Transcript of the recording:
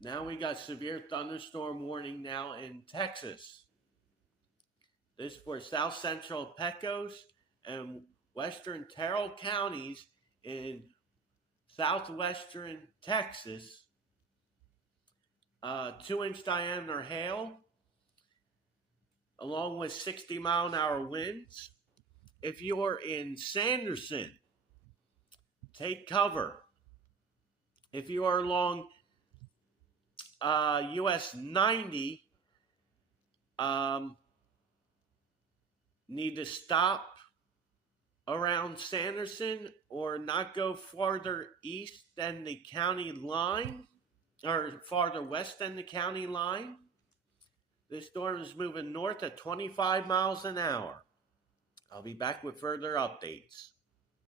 Now we got severe thunderstorm warning now in Texas. This is for south central Pecos and western Terrell counties in southwestern Texas. 2-inch diameter hail, along with 60-mile-an-hour winds. If you're in Sanderson, take cover. If you are along US 90, need to stop around Sanderson or not go farther east than the county line or farther west than the county line. This storm is moving north at 25 miles an hour. I'll be back with further updates.